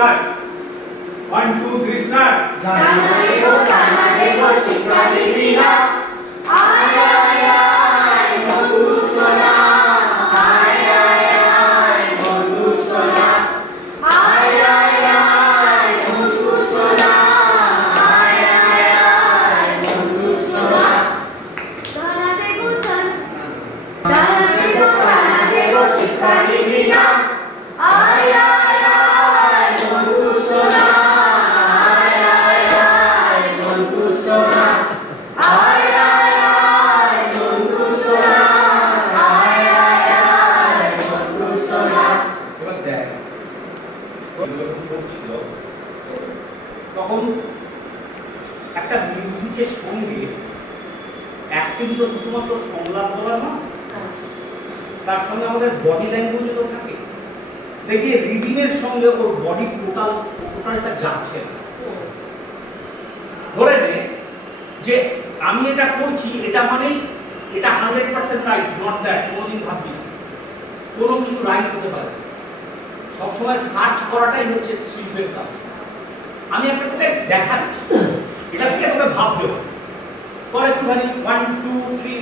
Start 1 2 3 start জানা দেব শিক্ষা দিবি না আয় আয় আয় বন্ধু সোনা আয় আয় আয় বন্ধু সোনা আয় আয় আয় বন্ধু সোনা আয় আয় আয় বন্ধু সোনা জানা দেব শিক্ষা দিবি না আয় আয় আয় বন্ধু সোনা আয় আয় আয় বন্ধু সোনা আয় আয় আয় বন্ধু সোনা আয় আয় আয় বন্ধু সোনা। এবার দেখ ছিল তখন একটা মিউজিকের সঙ্গে অ্যাক্টিং তো শুধুমাত্র সংলাপ বলা না, তার সঙ্গে আমাদের বডি ল্যাঙ্গুয়েজ তো থাকে। দেখি রিদিমের সঙ্গে ওর বডি টোটালটা যাচ্ছে না। ধরে নে যে আমি এটা করছি, এটা মানেই এটা 100% রাইট, নট দ্যাট। কোনোদিন ভাববি না কোনো কিছু রাইট হতে পারে। সবসময় সার্চ করাটাই হচ্ছে শিল্পের কাজ। আমি একটা তোকে দেখাচ্ছি, এটা থেকে তোকে ভাবতে হবে। পরে একটুখানি 1 2 3